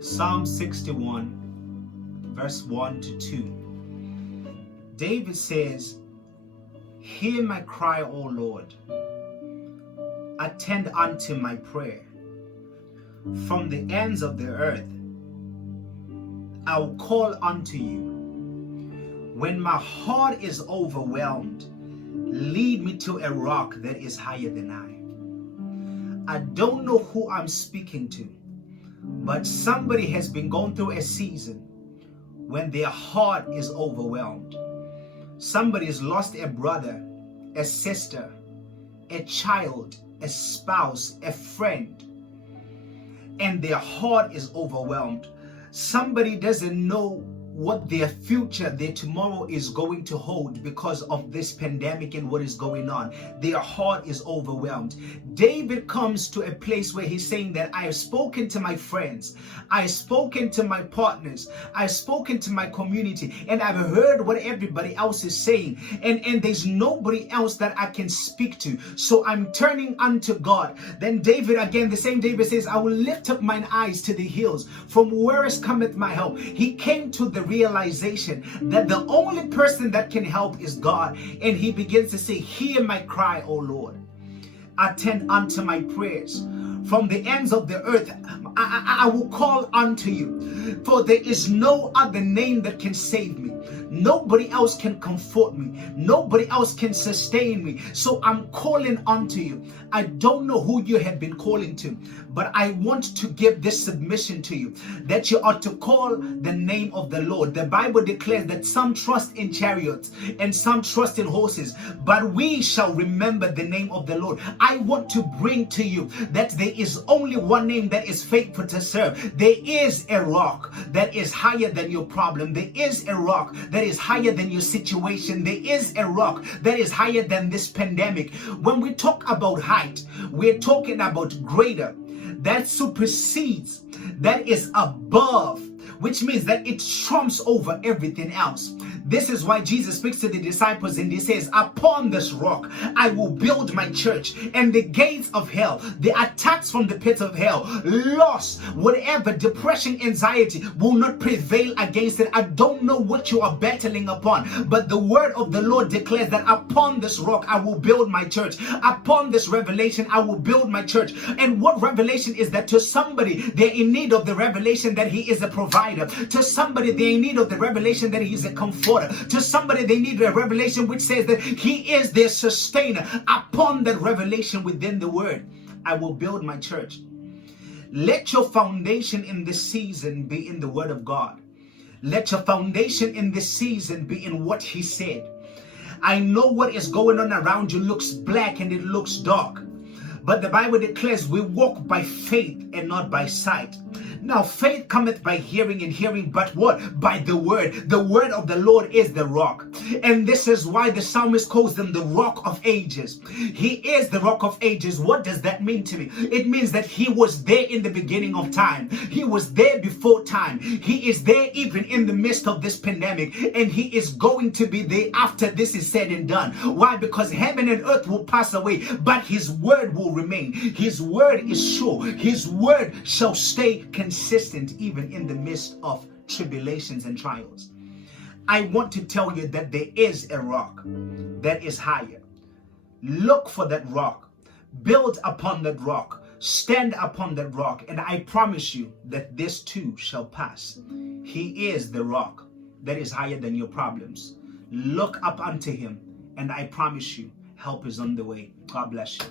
Psalm 61, verse 1 to 2. David says, "Hear my cry, O Lord. Attend unto my prayer. From the ends of the earth, I will call unto you. When my heart is overwhelmed, lead me to a rock that is higher than I." I don't know who I'm speaking to, but somebody has been going through a season when their heart is overwhelmed. Somebody has lost a brother, a sister, a child, a spouse, a friend, and their heart is overwhelmed. Somebody doesn't know what their future, their tomorrow is going to hold because of this pandemic and what is going on. Their heart is overwhelmed. David comes to a place where he's saying that I have spoken to my friends, I have spoken to my partners, I have spoken to my community, and I've heard what everybody else is saying, and there's nobody else that I can speak to, so I'm turning unto God. Then David, again, the same David says, I will lift up mine eyes to the hills, from whence cometh my help. He came to the realization that the only person that can help is God, and he begins to say, hear my cry, O Lord. Attend unto my prayers. From the ends of the earth, I will call unto you. For there is no other name that can save me. Nobody else can comfort me. Nobody else can sustain me. So I'm calling unto you. I don't know who you have been calling to, but I want to give this submission to you, that you ought to call the name of the Lord. The Bible declares that some trust in chariots and some trust in horses, but we shall remember the name of the Lord. I want to bring to you that there is only one name that is faithful to serve. There is a rock that is higher than your problem. There is a rock that is higher than your situation. There is a rock that is higher than this pandemic. When we talk about height, we're talking about greater, that supersedes, that is above, which means that it trumps over everything else. This is why Jesus speaks to the disciples and he says, upon this rock I will build my church, and the gates of hell, the attacks from the pit of hell, loss, whatever, depression, anxiety will not prevail against it. I don't know what you are battling upon, but the word of the Lord declares that upon this rock I will build my church. Upon this revelation I will build my church. And what revelation is that? To somebody, they're in need of the revelation that he is a provider. To somebody, they're in need of the revelation that he is a comforter. To somebody, they need a revelation which says that he is their sustainer. Upon that revelation within the word, I will build my church. Let your foundation in this season be in the word of God. Let your foundation in this season be in what he said. I know what is going on around you looks black and it looks dark, but the Bible declares we walk by faith and not by sight. Now faith cometh by hearing, and hearing but what? By the word. The word of the Lord is the rock. And this is why the psalmist calls him the rock of ages. He is the rock of ages. What does that mean to me? It means that he was there in the beginning of time. He was there before time. He is there even in the midst of this pandemic, and he is going to be there after this is said and done. Why? Because heaven and earth will pass away, but his word will remain. His word is sure. His word shall stay consistent even in the midst of tribulations and trials. I want to tell you that there is a rock that is higher. Look for that rock. Build upon that rock. Stand upon that rock. And I promise you that this too shall pass. He is the rock that is higher than your problems. Look up unto him, and I promise you, help is on the way. God bless you.